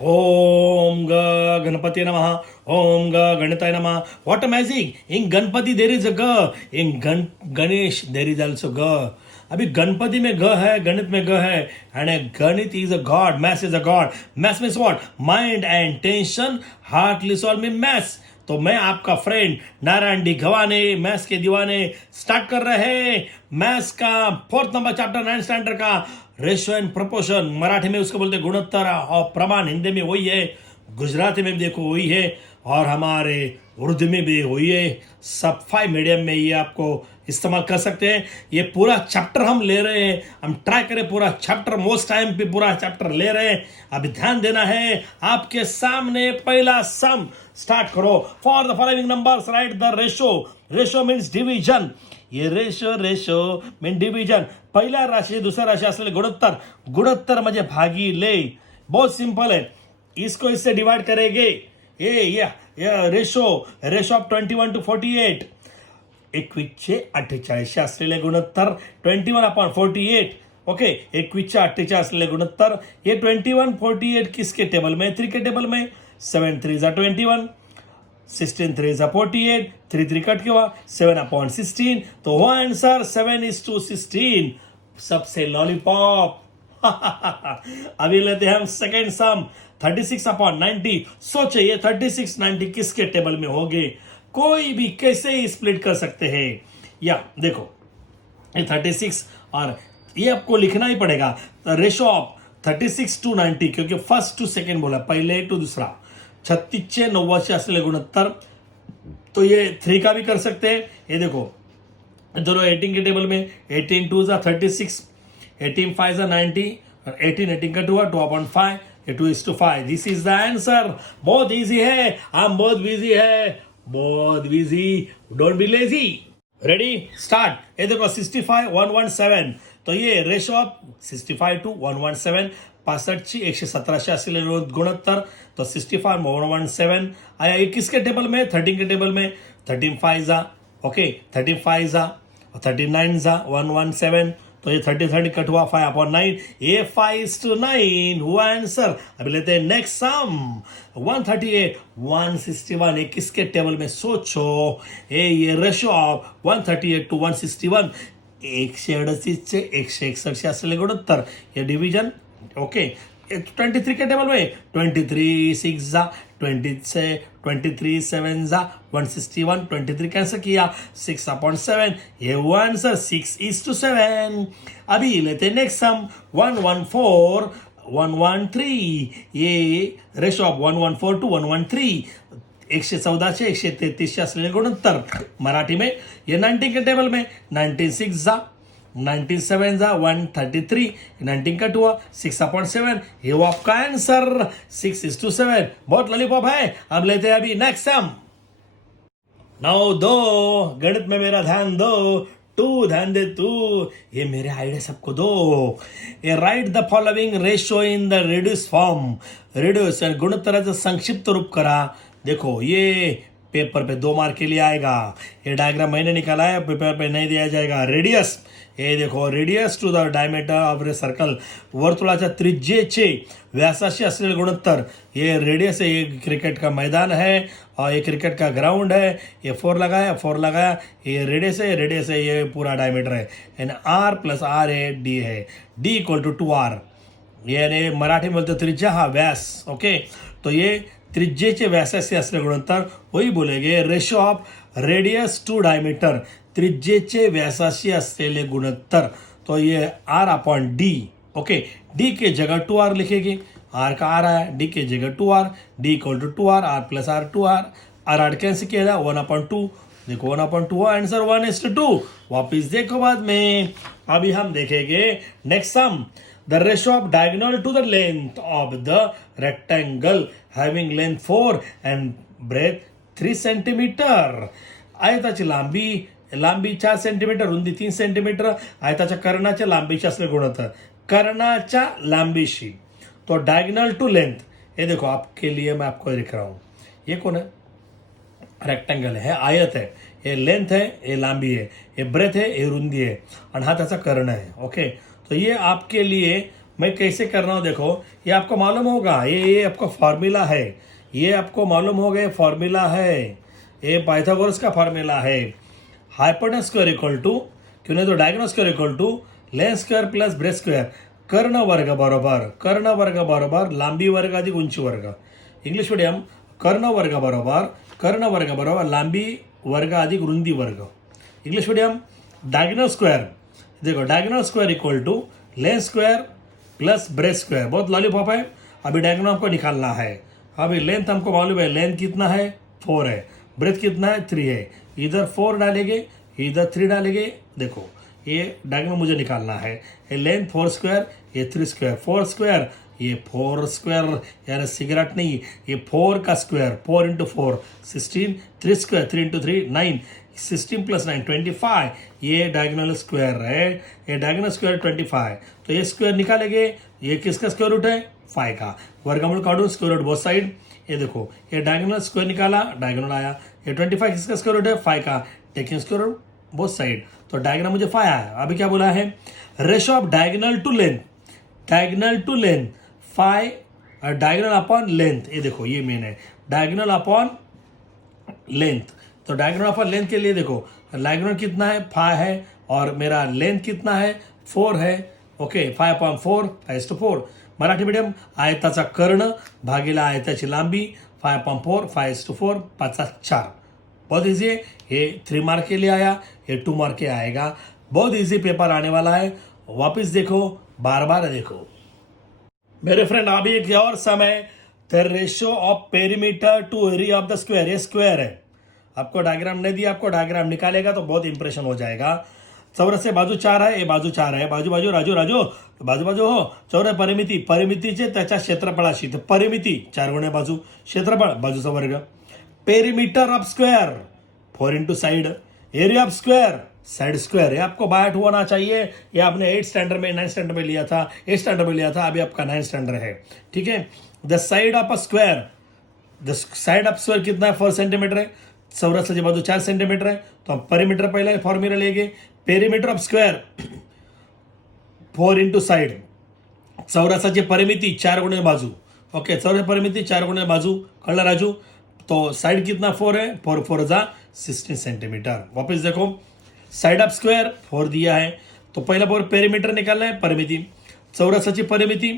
Om Ga Ganapati Namaha. Om Ga Ganataya Namaha. What a magic! In Ganpati there is a Ga. In Ganesh there is also Ga. अभी गणपति में ग है, गणित में ग है, एंड गणित is a god, maths is a god. Maths means what? Mind and tension hardly solve में मैथ्स. तो मैं आपका friend Narayan D Gawane, maths के दीवाने, स्टार्ट कर रहे हैं मैथ्स का 4th number chapter 9th standard का रेशियो एंड प्रोपोर्शन. मराठी में उसको बोलते गुणोत्तर और प्रमाण, हिंदी में वही है, गुजराती में भी देखो वही है, और हमारे उर्दू में भी वही है. सब 5 मीडियम में ये आपको इस्तेमाल कर सकते हैं. ये पूरा चैप्टर हम ले रहे हैं, हम ट्राई करें पूरा चैप्टर, मोस्ट टाइम पे पूरा चैप्टर ले रहे हैं. अभी ध्यान देना है. आपके सामने पहला सम स्टार्ट करो. For the following numbers right the ratio. Ratio means division. ये रेशो मीन डिविजन. पहिला राशी दुसरा राशी असलेले गुणोत्तर. गुणोत्तर म्हणजे भागीले. बहुत सिंपल है. इसको इससे डिवाइड करेंगे. ये रेशो ऑफ 21 to 48. 21/48 असलेले गुणोत्तर 21/48. ओके, 21/48 असलेले गुणोत्तर. ये 21/48 किसके टेबल में? 3 के टेबल में. 7 3 जा 21, 16 3 जा 48, 3 3 कट हुआ, 7/16. तो वो आंसर 7:16. सबसे लॉलीपॉप. अभी लेते हैं हम सेकेंड सम 36/90. सोचे ये 36/90 किसके टेबल में होंगे? कोई भी कैसे ही स्प्लिट कर सकते हैं. या देखो ये 36, और ये आपको लिखना ही पड़ेगा रेशो ऑफ 36 to 90, क्योंकि फर्स्ट टू सेकेंड बोला, पहले टू दूसरा. 36/90 असलेले गुणोत्तर. तो ये 3 का भी कर सकते हैं. ये देखो दोनों 18 के टेबल में. 18 2 जा 36, 18 5 जा 90, और 18 का 2/5. ये 2:5. This is the answer. बहुत इजी है. हम बहुत बिजी है, बहुत busy. Don't be lazy. Ready, start. ये देखो 65/117. तो ये रेशो ऑफ 65 to 117. 65 117 असलेले गुणोत्तर. तो 65/117 आया. ये किसके टेबल में? 13 के टेबल में. 13 5 जा, ओके, 13 5 जा, 39 जा 117. तो ये 30 कट हुआ 5/9. ये 5:9 हुआ आंसर. अभी लेते हैं नेक्स्ट सम 138 161. ये किसके टेबल में? सोचो. ये रेशो ऑफ 138 to 161. 138 से 161 असलेले गुणोत्तर. ये डिविजन. ओके, 23 के टेबल में. 23 6 जा 20 से 23 7 जा 161. 23 कैंसिल किया, 6/7. ये हुआ आंसर 6:7. अभी लेते नेक्स्ट सम 114 113. ये रेशो ऑफ 114 to 113. 114 से 133 असलेले गुणोत्तर. मराठी में ये 19 के टेबल में. 19 6 जा 19 7 जा 133. 19 कट हुआ 6/7. ये वो आपका आंसर 6:7. बहुत लॉलीपॉप है. अब लेते हैं अभी नेक्स्ट सम. नाउ दो, गणित में मेरा ध्यान दो. तू ध्यान दे तू. ये मेरे आइडिया सबको दो. ये write the following ratio in the reduce form. Reduce गुणोत्तराचं संक्षिप्त रूप करा. देखो ये पेपर पे 2 मार्क के लिए आएगा. ये डायग्राम मैंने निकाला है, पेपर पे नहीं दिया जाएगा. रेडियस. हे देखो, radius to the diameter of a circle. वर्तुळाच्या त्रिज्येचे व्यासाशी असलेले गुणोत्तर. ये रेडियस है. ये क्रिकेट का मैदान है और ये क्रिकेट का ग्राउंड है. ये 4 लगाया. ये रेडियस है. ये पूरा डायमीटर है. एंड R + R है, D है. D = 2R. यानी मराठी में बोलते त्रिज्या हा व्यास. ओके, तो ये त्रिज्येचे व्यासाशी असलेले गुणोत्तर वही बोलेंगे. Ratio of radius to diameter. त्रिज्येचे व्यासाशी असलेले गुणोत्तर. तो ये R/D. ओके, D के जगह 2R लिखेंगे. R का R है, D के जगह 2R. D = 2R, R + R 2R. R cancel किया 1/2. देखो 1/2 आंसर 1:2. वापिस देखो बाद में. अभी हम देखेंगे next sum. The ratio of diagonal to the length of the rectangle having length 4 and breadth 3 centimeter. आयताची लांबी 4 सेंटीमीटर, रुंदी 3 सेंटीमीटर. आयताच्या कर्णाच्या लांबीशी असले गुणोत्तर. कर्णाच्या लांबीशी. तो डायगोनल टू लेंथ. ये देखो आपके लिए मैं आपको लिख रहा हूँ. ये कौन है? रेक्टेंगल है, आयत है. ये लेंथ है, ये लांबी है. ये ब्रेथ है, ये रुंदी है. और हा त्याचा कर्ण है. ओके, तो ये आपके लिए मैं कैसे कर रहा हूँ देखो, ये आपको मालूम होगा, ये आपको फार्मूला है, ये आपको मालूम होगा, फार्मूला है, ये पाइथागोरस का फार्मूला है। हाइपोटेनस स्क्वायर इक्वल टू, क्यों नहीं तो diagonal square equal to length square plus breadth square, कर्ण वर्ग बरोबर लांबी वर्ग अधिक उंची वर्ग। इंग्लिश मीडियम, कर्ण वर्ग बरोबर लांबी वर्ग अधिक रुंदी वर्ग। इंग्लिश मीडियम, डायगोनल स्क्वायर, देखो diagonal square equal to length square plus breadth square. बहुत लॉलीपॉप है, अभी डायगोनल हमको निकालना है। अभी लेंथ हमको मालूम है, लेंथ कितना है 4 है, ब्रेथ कितना है 3 है, इधर 4 डालेंगे इधर 3 डालेंगे। देखो ये डायगोनल मुझे निकालना है, ये लेंथ 4 स्क्वायर, ये 3 स्क्वायर, 4 स्क्वायर, ये 4 स्क्वायर यार सिगरेट नहीं, ये 4 का square, 4 into 4 16, 3 square 3 into 3 9, 16 plus 9 25, ये डायगोनल स्क्वायर है, ये डायगोनल स्क्वायर 25। तो ये स्क्वायर निकालेंगे, ये किसका स्क्वायर रूट है 5 का, वर्गमूल काटूं स्क्वायर रूट बोथ साइड। ये देखो ये डायगोनल स्क्वायर निकाला, डायगोनल आया, ये 25 किसका स्क्वायर रूट है 5 का, taking square root both side, तो डायगोनल मुझे 5 आया। अभी क्या बोला है, ratio of diagonal to length 5 diagonal upon length. ये देखो ये मेन है, डायगोनल अपॉन लेंथ। तो डायगोनल अपॉन लेंथ के लिए देखो डायगोनल कितना है 5 है, और मेरा लेंथ कितना है 4 है। Okay 5 upon 4 5:4। मराठी मीडियम, आयताचा कर्ण भागीला आयताची लांबी 5 अपॉन 4 5:4 5/4। बहुत ईजी है, ये 3 मार्क के लिए आया, ये 2 मार्क के आएगा। बहुत ईजी पेपर आने वाला है, वापस देखो, बार बार देखो मेरे फ्रेंड। अभी एक और समय, the ratio of perimeter to area of the square, ये स्क्वायर है, आपको डायग्राम नहीं दिया, आपको डायग्राम निकालेगा तो बहुत इंप्रेशन हो जाएगा। चौरस से बाजू 4 आहे, बाजू 4 आहे, बाजू बाजू हो, चौर परिमितीचे त्याच्या क्षेत्रफळाशी, तर परिमिती 4 गुणे बाजू, क्षेत्रफळ बाजूचा वर्ग, perimeter of square 4 into side, area of square side square. ये आपको बायट होना चाहिए, ये आपने 8 स्टैंडर्ड में 9 स्टैंडर्ड में लिया था, 8 स्टैंडर्ड में लिया था, अभी आपका 9 स्टैंडर्ड है, ठीक है। The side of a square, the side of square कितना है 4 सेंटीमीटर है, चौरसाची बाजू 4 सेंटीमीटर है, तो हम परिमीटर पहले फॉर्म्यूला लेंगे, perimeter of square 4 into side, चौरसाची परिमिती 4 गुणे बाजू। ओके चौरस परिमिती 4 गुणे बाजू, कळलं राजू। तो साइड कितना 4 है, 4 4 जा 16 सेंटीमीटर। वापस देखो साइड ऑफ स्क्वायर 4 दिया है, तो पहला पेरीमीटर निकालना है, परिमिती चौरसाची परिमिती,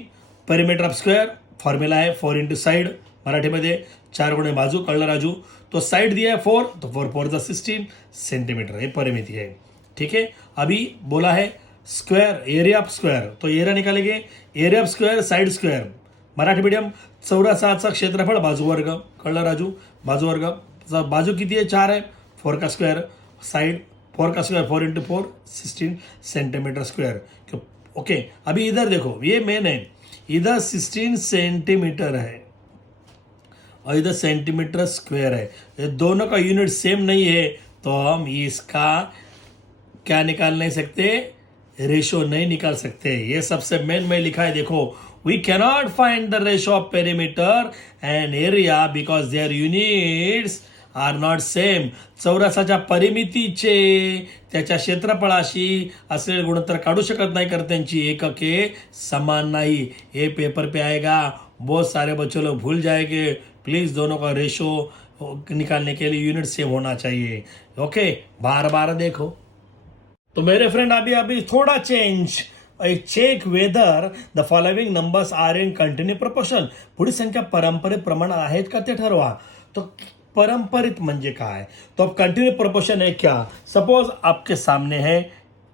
पेरीमीटर ऑफ स्क्वायर फॉर्म्यूला है 4 इंटू साइड, मराठीमध्ये 4 गुणे बाजू, कळलं राजू। तो साइड दिया है 4, तो 4 4 जा 16 सेंटीमीटर, ये परिमिति है, ठीक है। अभी बोला है स्क्वायर, एरिया ऑफ स्क्वायर, तो एरिया निकालेंगे, area of square side square, Marathi medium, चौरसाचा क्षेत्रफळ बाजू वर्ग, कळलं राजू, बाजू वर्ग, बाजू किती है 4 है, 4 का स्क्वायर, साइड 4 का square 4 into 4 16 centimetre square. Okay अभी इधर देखो, ये मेन है, इधर 16 सेंटीमीटर है और इधर सेंटीमीटर स्क्वायर है, ये दोनों का यूनिट सेम नहीं है, तो हम इसका क्या निकाल नहीं सकते, रेशो नहीं निकाल सकते। ये सबसे मेन में लिखा है, देखो we cannot find the ratio of perimeter and area because their units are not same. चौरसाच्या परिमितीचे त्याच्या क्षेत्रफळाशी असलेले गुणोत्तर काढू शकत नाही, कारण त्यांची एकके समान नाही। ये पेपर पे आएगा, बहुत सारे बच्चों लोग भूल जाएंगे। प्लीज़ दोनों का रेशो निकालने के लिए यूनिट सेम होना चाहिए। ओके बार बार देखो। तो मेरे फ्रेंड अभी थोड़ा change, check whether the following numbers are in continue proportion. पुढील संख्या पारंपरिक प्रमाणात आहेत का ते ठरवा। तो पारंपरिक म्हणजे काय, तो अब कंटिन्यू प्रोपोर्शन है क्या। सपोज आपके सामने है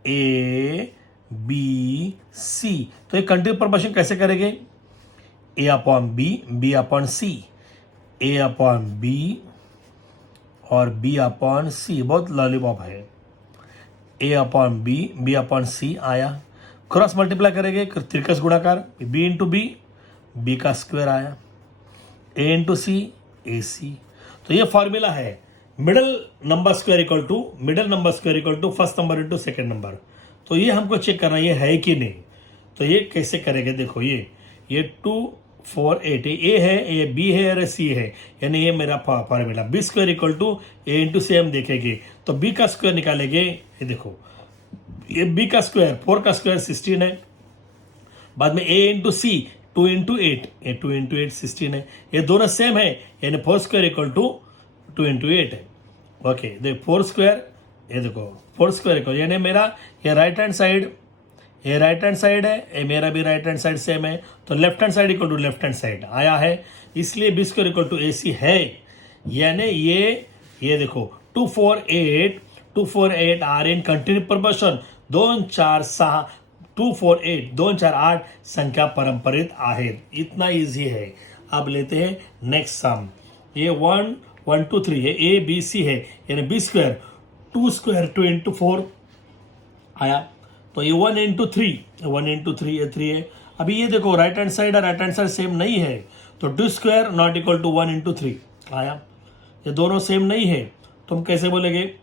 ए बी सी, तो ये कंटिन्यू प्रोपोर्शन कैसे करेंगे, ए अपॉन बी अपॉन सी, ए अपॉन बी और बी अपॉन सी, बहुत लॉलीपॉप है। ए अपॉन बी अपॉन सी आया, क्रॉस मल्टीप्लाई करेंगे, त्रिकस गुणाकार, बी इंटू बी का स्क्वायर आया, ए इंटू सी ए सी। तो ये फॉर्मूला है, middle number square equal to first number into second number. तो ये हमको चेक करना ये है कि नहीं, तो ये कैसे करेंगे, देखो ये 2 4 8 ए है, ये बी है और सी है, यानी ये मेरा formula. B square equal to A into c हम देखेंगे, तो बी का स्क्वायर निकालेंगे। ये देखो ये बी का स्क्वायर 4 का स्क्वायर 16 है, बाद में ए इंटू सी 2 इंटू 8, ये 2 इंटू 8 16 है, ये दोनों सेम है, यानी 4 स्क्वायर इक्वल टू 2 इंटू 8 है। ओके, देखो 4 स्क्वायर, ये देखो 4 स्क्वायर इक्वल, यानी मेरा ये राइट हैंड साइड, ये राइट हैंड साइड है, ये मेरा भी राइट हैंड साइड सेम है, तो left hand side equal to left hand side आया है, इसलिए B square equal to A C है। यानी ये देखो 2 4 8 आर इन कंटिन्यू प्रोपोर्शन, 2 4 6 2 4 8 2 4 8 संख्या परंपरित आहेत, इतना इजी है। अब लेते हैं नेक्स्ट सम, ये 1 1 2 3 है, ए बी सी है, यानी बी स्क्वायर 2 स्क्वायर 2 इंटू 4 आया, तो ये 1 इंटू 3 1 इंटू 3 ये 3 है। अभी ये देखो राइट हैंड साइड और राइट हैंड साइड सेम नहीं है, तो 2 square not equal to 1 into 3 आया, ये दोनों सेम नहीं है, तुम कैसे बोलेगे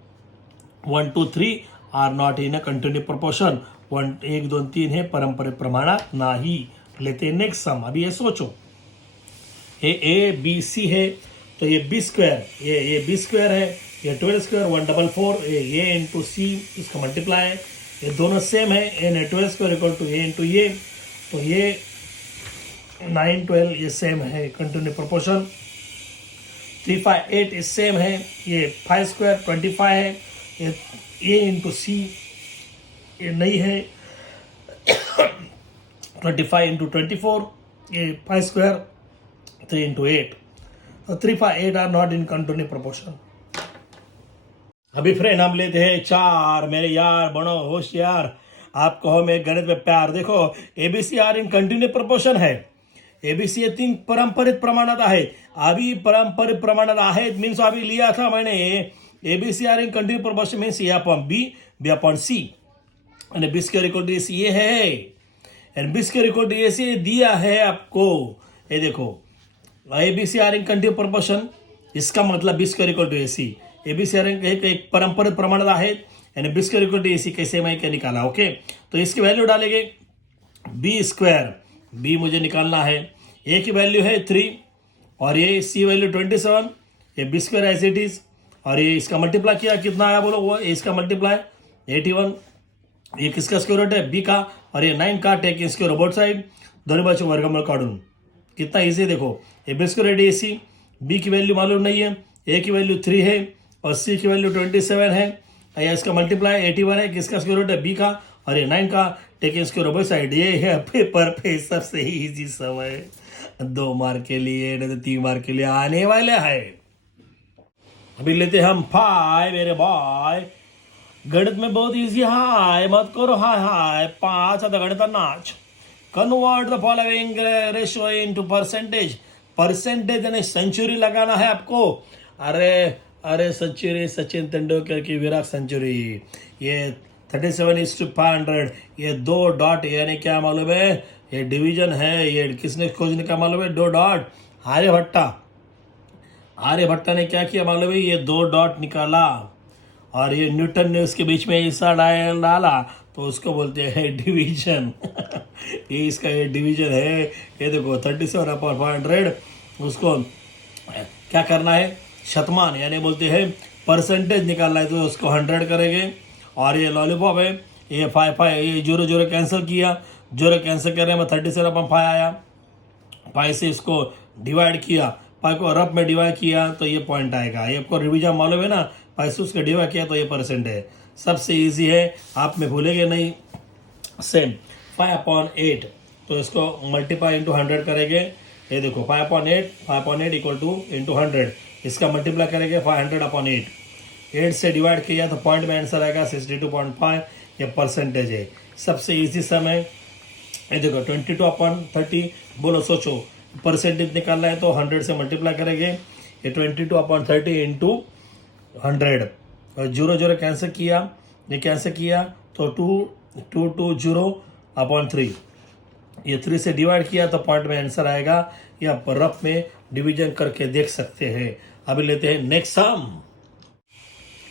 1 2 3 are not in a continue proportion, 1 2 3 है परंपरित प्रमाणात नाही। लेते हैं नेक्स्ट सम, अभी ये सोचो, ये ए बी सी है, तो ये बी स्क्वायर, ये बी स्क्वायर है, ये 12 स्क्वायर 144, ये इंटू सी इसका मल्टीप्लाई है, ये दोनों सेम है, A 12 square equal to A into ये, तो ये 9 12 ये सेम है कंटिन्यू प्रोपोर्शन, 3 5 8 इस सेम है, ये 5 स्क्वायर 25 है, ये ए इंटू सी ये नहीं है, 25 इंटू 24, ये 5 स्क्वायर 3 इंटू 8, तो 3 5 8 are not in continue proportion. अभी फ्रेंड हम लेते हैं 4, मेरे यार बनो होशियार, आप कहो मैं गणित में प्यार, देखो ABC are in continue proportion है, एबीसी ये 3 परंपरित प्रमाणात आहे, अभी परंपरित प्रमाणात आहेत मीन्स अभी लिया था मैंने a b c are in continue proportion means a upon b, b upon c, and b square equal to A c ये है, and b square equal to A c दिया है आपको, ये देखो ABC are in continue proportion, इसका मतलब b square equal to A c, a b c are एक परंपरित प्रमाणात आहेत, यानी b square equal to A c कैसे मैं क्या निकाला, ओके, तो इसकी वैल्यू डालेंगे बी स्क्वायर, बी मुझे निकालना है, ए की वैल्यू है 3 और ये सी वैल्यू 27, ये B square as it is, और ये इसका मल्टीप्लाई किया कितना आया बोलो, वो इसका मल्टीप्लाई 81, ये किसका स्क्वायर रूट है बी का, और ये 9 का टेक स्क्वायर बोथ साइड, दोनों बाजू वर्गमूल काढून, कितना इजी देखो, ये बी स्क्वायर ए सी, बी की वैल्यू मालूम नहीं है, ए की वैल्यू 3 है और सी की वैल्यू 27 है, या इसका मल्टीप्लाई 81 है, किसका स्क्वायर रूट है बी का, और ये 9 का टेक स्क्वायर बोथ साइड, ये है पेपर पे सबसे इजी समय 2 मार्क के लिए नहीं तो 3 मार्क के लिए आने वाले हैं। अभी लेते हम 5 मेरे बॉय, गणित में बहुत इजी हाय, मत करो हाय हाय 5 आता गणिता नाच, convert the following ratio into percentage, percentage यानी सेंचुरी लगाना है आपको, अरे सेंचुरी सचिन तेंदुलकर की विराट सेंचुरी, ये 37:500, ये 2 डॉट यानी क्या मालूम है, ये डिवीजन है, ये किसने खोजने का मालूम है, 2 डॉट, आर्यभट्टा ने क्या किया मालूम है, ये 2 डॉट निकाला और ये न्यूटन ने उसके बीच में हिस्सा डाला, तो उसको बोलते हैं डिवीजन ये इसका ये डिवीजन है, ये देखो 37/500, उसको क्या करना है शतमान यानी बोलते हैं परसेंटेज निकालना है, तो उसको 100 करेंगे, और ये लॉलीपॉप है, ये 5 ये 0 कैंसिल किया, 0 कैंसिल करने में 37/5 आया, 5 से इसको डिवाइड किया, 5 को रफ में डिवाइड किया तो ये पॉइंट आएगा, ये आपको रिवीजन मालूम है ना, 5 से उसका डिवाइड किया तो ये परसेंट है, सबसे इजी है, आप में भूलेंगे नहीं। सेम 5/8, तो इसको मल्टीप्लाई इंटू 100 करेंगे, ये देखो 5/8 इक्वल टू इंटू 100, इसका मल्टीप्लाई करेंगे 500/8, 8 से डिवाइड किया तो पॉइंट में आंसर आएगा 62.5, ये परसेंटेज है, सबसे इजी सम है। ये देखो 22/30, बोलो सोचो परसेंटेज निकालना है तो 100 से मल्टीप्लाई करेंगे, ये 22/30 इंटू 100, और 0 कैंसिल किया, ये कैंसिल किया तो 220/3, ये 3 से डिवाइड किया तो पॉइंट में आंसर आएगा, या आप रफ में डिवीजन करके देख सकते हैं। अभी लेते हैं next sum,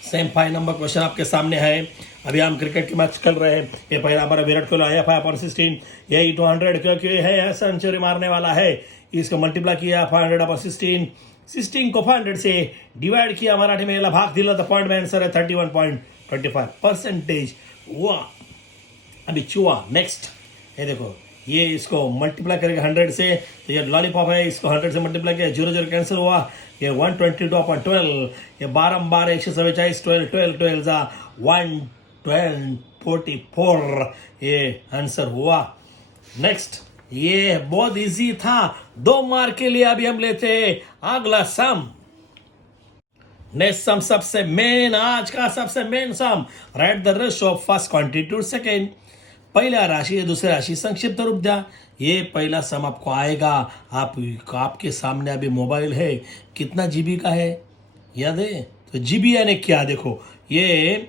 same 5 number question आपके सामने है। अभी हम क्रिकेट की मैच खेल रहे हैं, ये पहला हमारा विराट कोहली आया 5/16, यही 200 क्योंकि है सेंचुरी मारने वाला है, इसको मल्टीप्लाई किया 500/16, 16 को 500 से डिवाइड किया, मराठी में भाग दिला तो पॉइंट में आंसर है 31.25 परसेंटेज हुआ। अभी चुआ नेक्स्ट, ये देखो ये इसको मल्टीप्लाई करेंगे 100 से, तो ये लॉलीपॉप है, इसको 100 से मल्टीप्लाई किया, 0 0 कैंसिल हुआ, ये 122/12, ये 12 12 147, 12 12 12 जा 112/44, ये आंसर हुआ। नेक्स्ट, ये बहुत इजी था, 2 मार्क के लिए। अभी हम लेते हैं अगला सम। नेक्स्ट सम सबसे मेन, आज का सबसे main sum, write the ratio of first quantity to second. पहला राशि है, दूसरी राशि संक्षिप्त रूप दिया। ये पहला सम आपको आएगा, आपके सामने अभी मोबाइल है, कितना जीबी का है याद है? तो जीबी यानी क्या, देखो ये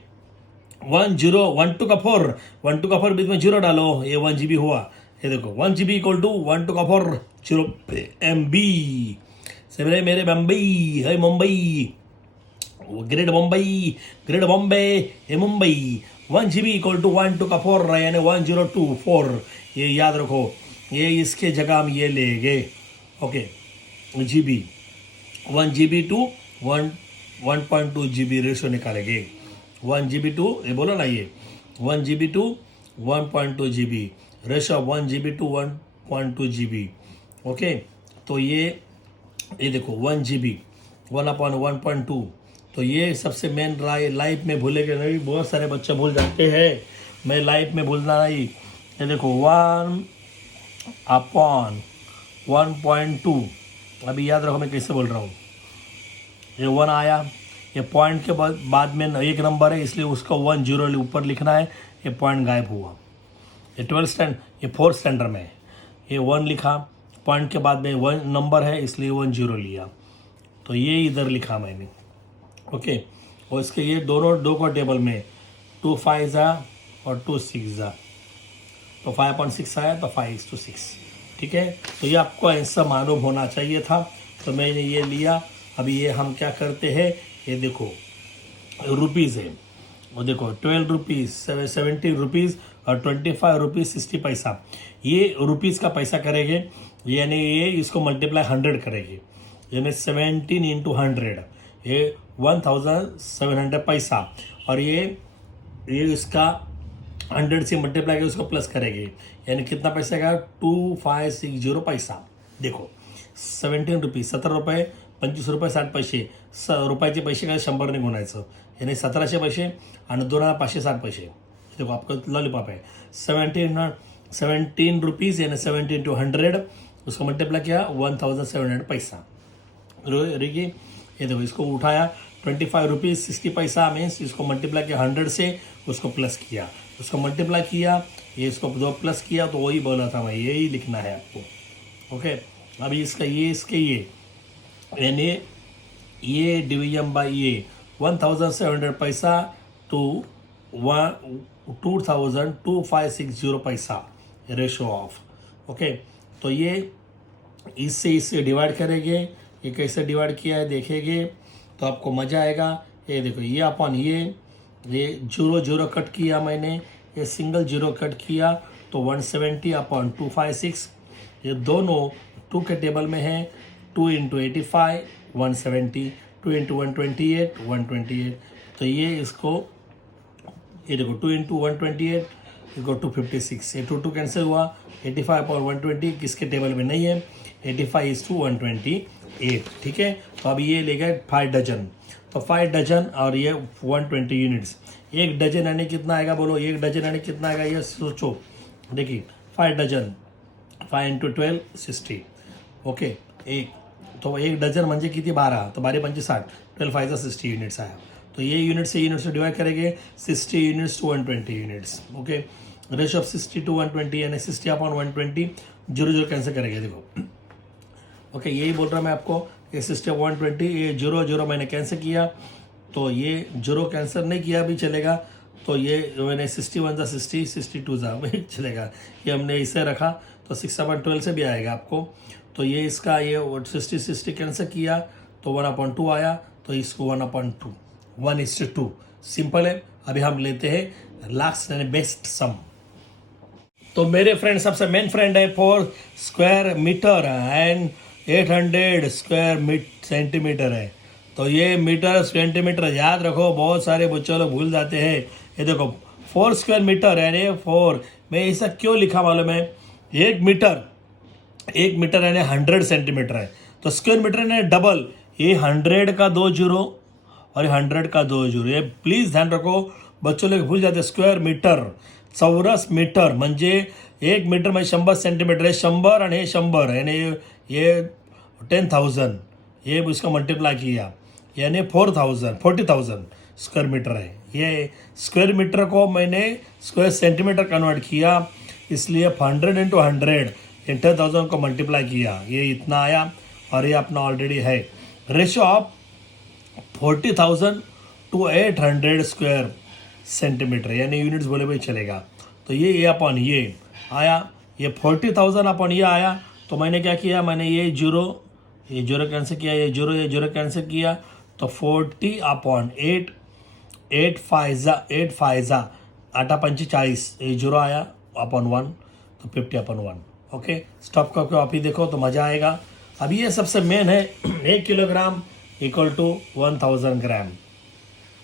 1 टू का 4 बीच में 0 डालो, ये 1 GB हुआ। ये देखो 1 GB इक्वल टू 1 टू का 4 0 MB। से मेरे बम्बई है, मुंबई, ग्रेट बॉम्बे ये Mumbai. 1 GB equal to 1 to का 4 यानी 1024, ये याद रखो। ये इसके जगह हम ये लेंगे, okay, GB 1 GB to 1.2 GB ratio निकालेंगे। 1 GB टू, ये बोलो ना, ये 1 GB to 1.2 GB ratio, 1 GB to 1.2 GB, okay. तो ये देखो 1 GB 1/1.2, तो ये सबसे मेन लाइफ में भूलेंगे नहीं, बहुत सारे बच्चे भूल जाते हैं, मैं लाइफ में भूलना नहीं। ये देखो 1/1.2, अभी याद रखो मैं कैसे बोल रहा हूँ। ये 1 आया, ये पॉइंट के बाद में एक नंबर है, इसलिए उसका 1 0 ऊपर लिखना है, ये पॉइंट गायब हुआ। ये 4th स्टैंडर्ड में ये 1 लिखा, पॉइंट के बाद में 1 नंबर है, इसलिए 1 0 लिया, तो ये इधर लिखा मैंने, ओके। और इसके ये दो को टेबल में 2 5 जा और 2 6 जा, तो 5.6 आया, तो 5:6, ठीक है। तो ये आपको ऐसा मालूम होना चाहिए था, तो मैंने ये लिया। अभी ये हम क्या करते हैं, ये देखो रुपीज़ है, और देखो 12 रुपीज़, 17 रुपीज़ और 25 रुपीज़ 60 पैसा, ये रुपीज़ का पैसा करेंगे, यानी ये इसको मल्टीप्लाई 100 करेंगे, यानी 17 × 100, ये 1700 पैसा, और ये इसका 100 से मल्टीप्लाई करके उसको प्लस करेंगे, यानी कितना पैसा का 2560 पैसा। देखो 17 रुपीज़ 17 रुपये 25 रुपये 60 पैसे, रुपयाचे पैसे काय 100 ने गुणायचं, यानी 1700 पैसे आणि 2560 पैसे। देखो आपका लॉलीपॉप है 17 रुपीज़ यानी 17 × 100, उसको मल्टीप्लाई किया 1700 पैसा। देखिए ये देखो इसको उठाया 25 रुपीज़ 60 पैसा, मीन्स इसको मल्टीप्लाई किया 100 से, उसको प्लस किया, उसको मल्टीप्लाई किया, ये इसको जो प्लस किया, तो वही बोला था मैं, यही लिखना है आपको, ओके। अभी इसका ये यानी ये डिवीजन बाय ये 1700 पैसा टू 2560 पैसा रेशो ऑफ, ओके। तो ये इससे डिवाइड करेंगे, ये कैसे डिवाइड किया है देखेंगे तो आपको मज़ा आएगा। ये देखो ये अपन ये 0 कट किया मैंने, ये सिंगल 0 कट किया, तो 170/256, ये दोनों 2 के टेबल में है, 2 × 85 170, 2 × 128 128, तो ये इसको ये देखो 2 × 128 इक्वल 256, ये 2 कैंसिल हुआ, 85/120 किसके टेबल में नहीं है, 85:128, ठीक है। तो अब ये ले गए 5 डजन, तो 5 डजन और ये 120 यूनिट्स, 1 डजन यानी कितना आएगा, बोलो 1 डजन यानी कितना आएगा, ये सोचो। देखिए 5 डजन 5 × 12 60, ओके। तो 1 डजन म्हणजे किती 12, तो 12 पंचे 60, 12 5 60 यूनिट्स आया। तो ये यूनिट से डिवाइड करेंगे 60 units to 120 units, okay. Ratio of 60 to 120 यानी 60/120, 0 कैंसिल करेंगे, देखो, ओके। यही बोल रहा मैं आपको, ये 60/120, ये 0 मैंने कैंसिल किया, तो ये 0 कैंसिल नहीं किया भी चलेगा, तो ये मैंने 61 × 60 62 भी चलेगा, ये हमने इसे रखा, तो 6/12 से भी आएगा आपको। तो ये इसका ये 60 कैंसिल किया, तो 1/2 आया, तो इसको 1/2 1:2, सिंपल है। अभी हम लेते हैं लास्ट यानी बेस्ट सम। तो मेरे फ्रेंड सबसे मेन फ्रेंड है 4 square metre and 800 square centimetre है। तो ये मीटर सेंटीमीटर याद रखो, बहुत सारे बच्चे लोग भूल जाते हैं। ये देखो 4 स्क्वायर मीटर यानी 4, मैं ऐसा क्यों लिखा मालूम है, एक मीटर यानी 100 सेंटीमीटर है, तो स्क्वायर मीटर यानी डबल, ये 100 का 2 जीरो और 100 का 2 जीरो. ये प्लीज ध्यान रखो, बच्चों लोग भूल जाते. स्क्वेअर मीटर, चौरस मीटर म्हणजे 1 मीटर म्हणजे 100 सेंटीमीटर है, 100 आणि हे 100 यानी ये 10,000, ये उसका मल्टीप्लाई किया यानी 40,000 स्क्वायर मीटर है. ये स्क्वायर मीटर को मैंने स्क्वायर सेंटीमीटर कन्वर्ट किया, इसलिए 100 इंटू 100 10,000 को मल्टीप्लाई किया, ये इतना आया. और ये अपना ऑलरेडी है ratio of 40,000 to 800 square centimetre, यानी यूनिट्स बोले भी चलेगा. तो ये अपन ये आया, ये 40,000 अपन ये आया. तो मैंने क्या किया, मैंने ये जीरो कैंसिल किया, ये जीरो कैंसिल किया, तो 40 अपॉन 8, 8 फाइजा 8 पंची 40, ये जीरो आया अपॉन 1, तो 50 अपॉन 1. ओके, स्टॉप करके आप ही देखो तो मज़ा आएगा. अभी ये सबसे मेन है 1 किलोग्राम इक्वल टू 1000 ग्राम,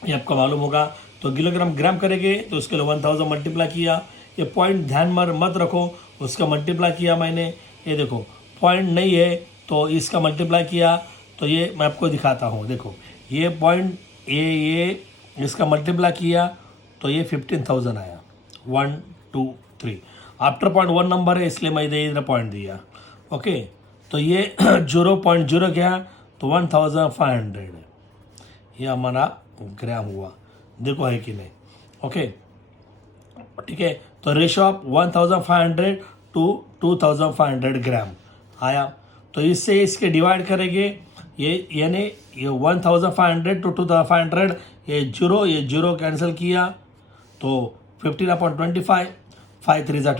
ये आपको मालूम होगा. तो किलोग्राम ग्राम करेंगे तो उसके लिए 1000 मल्टीप्लाई किया. ये पॉइंट ध्यान में मत रखो, उसका मल्टीप्लाई किया मैंने, ये देखो पॉइंट नहीं है तो इसका मल्टीप्लाई किया. तो ये मैं आपको दिखाता हूँ, देखो ये पॉइंट, ये इसका मल्टीप्लाई किया तो ये 15,000 आया. 1 2 3 आफ्टर पॉइंट 1 नंबर है, इसलिए मैं इधर पॉइंट दिया. ओके, तो ये 0.0 गया तो 1500 है, ये हमारा ग्राम हुआ. देखो है कि नहीं. ओके, ठीक है. तो रेशो ऑफ 1500 टू 2500 ग्राम आया. तो इससे इसके डिवाइड करेंगे, ये यानी ये 1500 टू 2500, ये जीरो कैंसिल किया तो 15/25, 5 3 ज़ा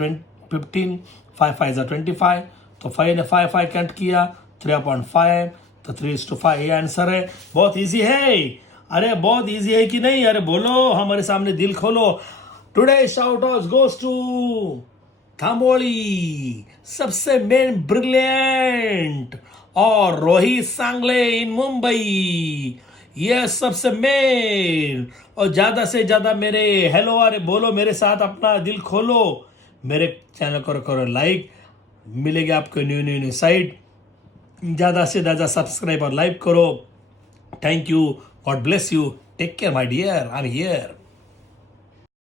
15, 5 5 ज़ा 25, तो 5 ने 5 कट किया, 3/5, तो 3:5 ये आंसर है. बहुत इजी है, अरे बहुत इजी है कि नहीं, अरे बोलो, हमारे सामने दिल खोलो. Today shout out goes to Thamboli, सबसे मेन ब्रिलियंट, और रोहित सांगले इन मुंबई, ये सबसे मेन. और ज़्यादा से ज़्यादा मेरे हेलो, अरे बोलो मेरे साथ, अपना दिल खोलो, मेरे चैनल को करो लाइक, मिलेगा आपको न्यू साइट. ज़्यादा से ज़्यादा सब्सक्राइब और लाइक करो. Thank you, God bless you, take care my dear, I am here.